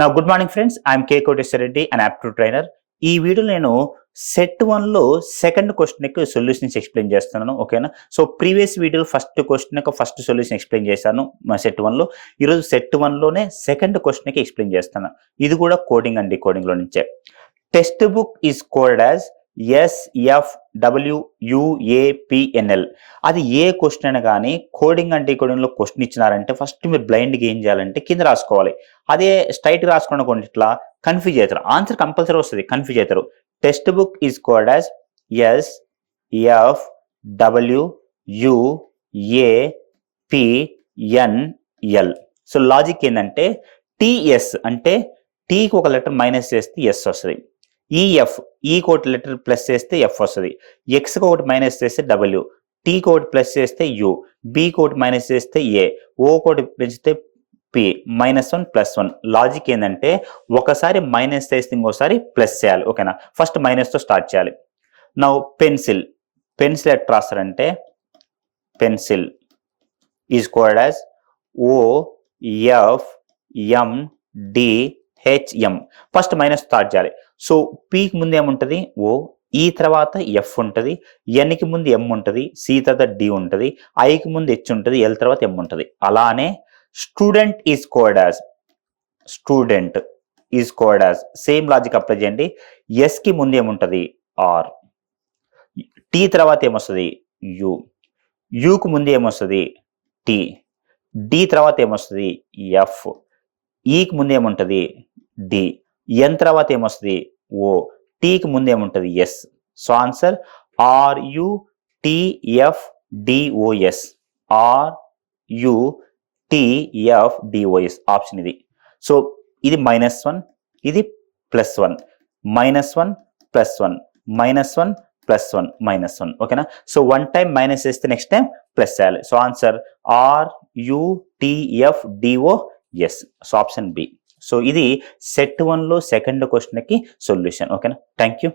నా good morning friends, I'm K Koteswara Reddy and aptitude trainer. ఈ వీడియోలో నేను సెట్ 1లో సెకండ్ క్వశ్చన్కి సొల్యూషన్స్ ఎక్స్ప్లెయిన్ చేస్తున్నాను. ఓకేనా? సో ప్రీవియస్ వీడియోలో ఫస్ట్ క్వశ్చన్ యొక్క ఫస్ట్ సొల్యూషన్ ఎక్స్ప్లెయిన్ చేశాను మా సెట్ 1లో. ఈరోజు సెట్ 1లోనే సెకండ్ క్వశ్చన్కి ఎక్స్ప్లెయిన్ చేస్తాను. ఇది కూడా కోడింగ్ అండ్ డీకోడింగ్లో నుంచే. Textbook is coded as SFWUAPNL. అది ఏ క్వశ్చన్ అయినా కానీ కోడింగ్ అండ్ డీకోడింగ్లో క్వశ్చన్ ఇచ్చినారంటే ఫస్ట్ మీరు బ్లైండ్గా ఏం చేయాలంటే కింద రాసుకోవాలి. అదే స్ట్రైట్ రాసుకున్న కొన్ని ఇట్లా కన్ఫ్యూజ్ అవుతారు. ఆన్సర్ కంపల్సరీ వస్తుంది, కన్ఫ్యూజ్ అవుతారు. Text book is coded as SFWUAPNL. So logic ఏంటంటే TS అంటే టీకి ఒక లెటర్ మైనస్ చేస్తే ఎస్ వస్తుంది. ఈఎఫ్ ఈకి ఒకటి లెటర్ ప్లస్ చేస్తే ఎఫ్ వస్తుంది. ఎక్స్కి ఒకటి మైనస్ చేస్తే డబ్ల్యూ, టీకి ఒకటి ప్లస్ చేస్తే యూ, బీకి ఒకటి మైనస్ చేస్తే ఏ, ఓకి ఒకటి పెంచితే పి. -1 +1. లాజిక్ ఏంటంటే ఒకసారి మైనస్ చేస్తే ఇంకోసారి ప్లస్ చేయాలి. ఓకేనా? ఫస్ట్ మైనస్తో స్టార్ట్ చేయాలి. నౌ పెన్సిల్ ఎట్లా రాస్తారంటే pencil is coded as OFMDHM. First minus start చేయాలి. సో పీకి ముందు ఏముంటుంది? ఓ. ఈ తర్వాత ఎఫ్ ఉంటుంది, ఎన్కి ముందు ఎం ఉంటుంది, సి తర్వాత డి ఉంటుంది, ఐకి ముందు హెచ్ ఉంటుంది, ఎల్ తర్వాత ఎం ఉంటుంది. అలానే student is coded as same logic apply చేయండి. ఎస్కి ముందు ఏముంటుంది? ఆర్. టీ తర్వాత ఏమొస్తుంది? యు. యూకి ముందు ఏమొస్తుంది? టీ. డి తర్వాత ఏమొస్తుంది? ఎఫ్. ఈకి ముందు ఏముంటుంది? డి. ఎన్ తర్వాత ఏమొస్తుంది? ఓ. టీకి ముందు ఏముంటుంది? S. So answer RUTFDOS. RUTFDOS option ఇది. సో ఇది -1, ఇది +1, -1 +1, -1 +1, -1. ఓకేనా? సో వన్ టైం మైనస్ చేస్తే నెక్స్ట్ టైం ప్లస్ చేయాలి. So answer RUTFDOS. So option B. So ఇది సెట్ 1లో సెకండ్ క్వశ్చన్కి సొల్యూషన్. ఓకేనా? Thank you.